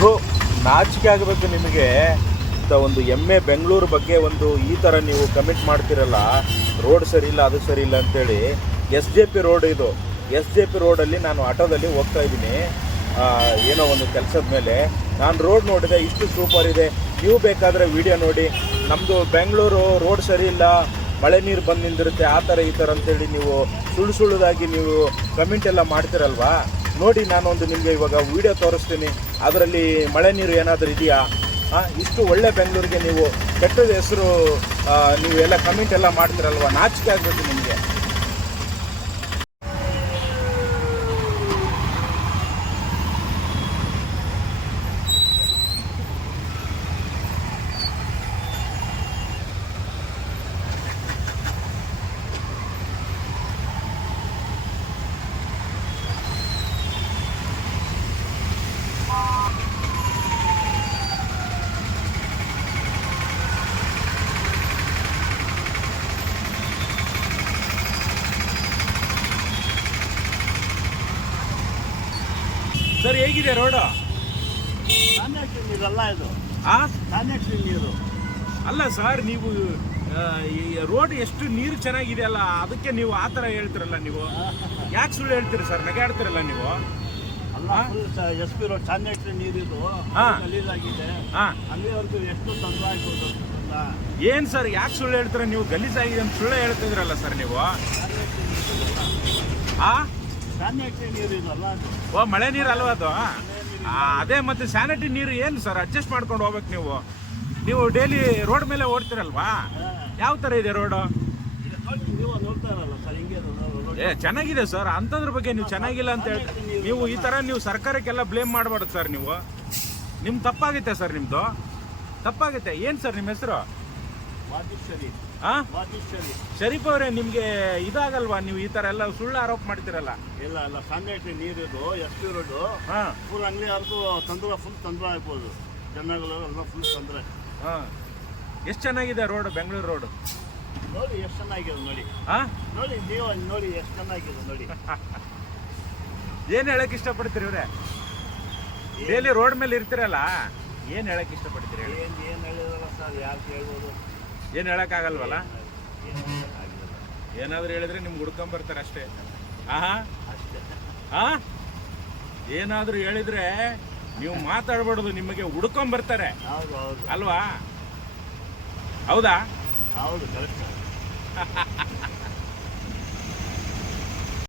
Bro, ನಾಚಿಕೆ ಆಗಬೇಕು ನಿಮಗೆ. ಒಂದು ಎಮ್ಮೆ ಬೆಂಗಳೂರು ಬಗ್ಗೆ ಒಂದು ಈ ಥರ ನೀವು ಕಮೆಂಟ್ ಮಾಡ್ತಿರಲ್ಲ, ರೋಡ್ ಸರಿ ಇಲ್ಲ ಅದು ಸರಿ ಇಲ್ಲ ಅಂತೇಳಿ. SJP ರೋಡ್ ಇದು. SJP ರೋಡಲ್ಲಿ ನಾನು ಆಟೋದಲ್ಲಿ ಹೋಗ್ತಾ ಇದ್ದೀನಿ, ಏನೋ ಒಂದು ಕೆಲಸದ ಮೇಲೆ. ನಾನು ರೋಡ್ ನೋಡಿದೆ, ಇಷ್ಟು ಸೂಪರ್ ಇದೆ. ನೀವು ಬೇಕಾದರೆ ವಿಡಿಯೋ ನೋಡಿ. ನಮ್ಮದು ಬೆಂಗಳೂರು ರೋಡ್ ಸರಿ ಇಲ್ಲ, ಮಳೆ ನೀರು ಬಂದು ನಿಂದಿರುತ್ತೆ, ಆ ಥರ ಈ ಥರ ಅಂತೇಳಿ ನೀವು ಸುಳ್ಳುದಾಗಿ ನೀವು ಕಮೆಂಟ್ ಎಲ್ಲ ಮಾಡ್ತಿರಲ್ವಾ. ನೋಡಿ, ನಾನೊಂದು ನಿಮಗೆ ಇವಾಗ ವಿಡಿಯೋ ತೋರಿಸ್ತೀನಿ. ಅದರಲ್ಲಿ ಮಳೆ ನೀರು ಏನಾದರೂ ಇದೆಯಾ? ಇಷ್ಟು ಒಳ್ಳೆ ಬೆಂಗಳೂರಿಗೆ ನೀವು ಕೆಟ್ಟದ ಹೆಸರು ನೀವು ಎಲ್ಲ ಕಮೆಂಟ್ ಎಲ್ಲ ಮಾಡ್ತಿರಲ್ವ, ನಾಚಿಕೆ ಆಗಬೇಕು ನಿಮಗೆ. ಸರ್, ಹೇಗಿದೆ ರೋಡು? ನೀರಲ್ಲ ಇದು. ನೀರು ಅಲ್ಲ ಸರ್, ನೀವು ಈ ರೋಡ್ ಎಷ್ಟು ನೀರು ಚೆನ್ನಾಗಿದೆ ಅಲ್ಲ, ಅದಕ್ಕೆ ನೀವು ಆ ಥರ ಹೇಳ್ತಿರಲ್ಲ. ನೀವು ಯಾಕೆ ಸುಳ್ಳು ಹೇಳ್ತೀರಿ ಸರ್? ನಗಾಡ್ತಿರಲ್ಲ ನೀವು. SP ರೋಡ್ ಚಾನ್ಯಾಕ್ಟ್ರಿ ನೀರಿದು ಗಲೀಜಾಗಿದೆ. ಅಲ್ಲಿವರೆಗೂ ಎಷ್ಟು ತೊಂದರೆ ಆಗ್ಬೋದು. ಏನ್ ಸರ್, ಯಾಕೆ ಸುಳ್ಳು ಹೇಳ್ತೀರ ನೀವು? ಗಲೀಜಾಗಿದೆ ಅಂತ ಸುಳ್ಳು ಹೇಳ್ತಿದ್ರಲ್ಲ ಸರ್ ನೀವು. ಚಾನ್ಯಾಕ್ಟ್ರಿ ನೀರು ಇದಲ್ಲ ಅದು. ಓ, ಮಳೆ ನೀರು ಅಲ್ವಾ ಅದು? ಅದೇ ಮತ್ತೆ ಸ್ಯಾನಿಟರಿ ನೀರು ಏನು ಸರ್? ಅಡ್ಜಸ್ಟ್ ಮಾಡ್ಕೊಂಡು ಹೋಗ್ಬೇಕು ನೀವು. ನೀವು ಡೈಲಿ ರೋಡ್ ಮೇಲೆ ಓಡ್ತಿರಲ್ವಾ? ಯಾವ ಥರ ಇದೆ ರೋಡು? ನೀವು ನೋಡ್ತಾ ಇರಲ್ಲ ಸರ್, ಹಿಂಗೆ ಚೆನ್ನಾಗಿದೆ ಸರ್. ಅಂಥದ್ರ ಬಗ್ಗೆ ನೀವು ಚೆನ್ನಾಗಿಲ್ಲ ಅಂತ ಹೇಳಿ ನೀವು ಈ ಥರ ನೀವು ಸರ್ಕಾರಕ್ಕೆಲ್ಲ ಬ್ಲೇಮ್ ಮಾಡಬಾರ್ದು ಸರ್. ನೀವು ನಿಮ್ಮ ತಪ್ಪಾಗುತ್ತೆ ಸರ್, ನಿಮ್ಮದು ತಪ್ಪಾಗುತ್ತೆ. ಏನು ಸರ್ ನಿಮ್ಮ ಹೆಸರು? ಶರೀಫ್ ಅವರೇ, ನಿಮಗೆ ಇದಾಗಲ್ವಾ? ನೀವು ಈ ಥರ ಎಲ್ಲ ಸುಳ್ಳು ಆರೋಪ ಮಾಡ್ತೀರಲ್ಲ. ಇಲ್ಲ ಇಲ್ಲ, ಸ್ಯಾನಿಟರಿ ನೀರಿದು SP ರೋಡು ಫುಲ್ ಅಂಗಡಿ ಅವ್ರದ್ದು ತೊಂದರೆ, ಫುಲ್ ತೊಂದರೆ ಆಗ್ಬೋದು. ಜನಗಳು ಎಲ್ಲ ಫುಲ್ ತೊಂದರೆ. ಎಷ್ಟು ಚೆನ್ನಾಗಿದೆ ರೋಡ್, ಬೆಂಗಳೂರು ರೋಡು. ನೋಡಿ ಎಷ್ಟು ಚೆನ್ನಾಗಿದೆ ನೋಡಿ. ನೋಡಿ ನೀವು ನೋಡಿ ಎಷ್ಟು ಚೆನ್ನಾಗಿದೆ ನೋಡಿ. ಏನು ಹೇಳಕ್ ಇಷ್ಟಪಡ್ತೀರಿ ಇವ್ರೆ? ಡೈಲಿ ರೋಡ್ ಮೇಲೆ ಇರ್ತೀರಲ್ಲ, ಏನು ಹೇಳಕ್ ಇಷ್ಟಪಡ್ತೀರಿ? ಏನು ಹೇಳಿದ್ರಲ್ಲ ಸರ್, ಯಾರು ಹೇಳ್ಬೋದು? ಏನು ಹೇಳಕ್ಕಾಗಲ್ವಲ್ಲ? ಏನಾದರೂ ಹೇಳಿದ್ರೆ ನಿಮ್ಗೆ ಹುಡ್ಕೊಂಬರ್ತಾರೆ ಅಷ್ಟೇ. ಏನಾದರೂ ಹೇಳಿದ್ರೆ ನೀವು ಮಾತಾಡ್ಬಾರ್ದು, ನಿಮಗೆ ಹುಡ್ಕೊಂಬರ್ತಾರೆ ಅಲ್ವಾ? ಹೌದಾ? ಹೌದು, ಕರೆಕ್ಟ್.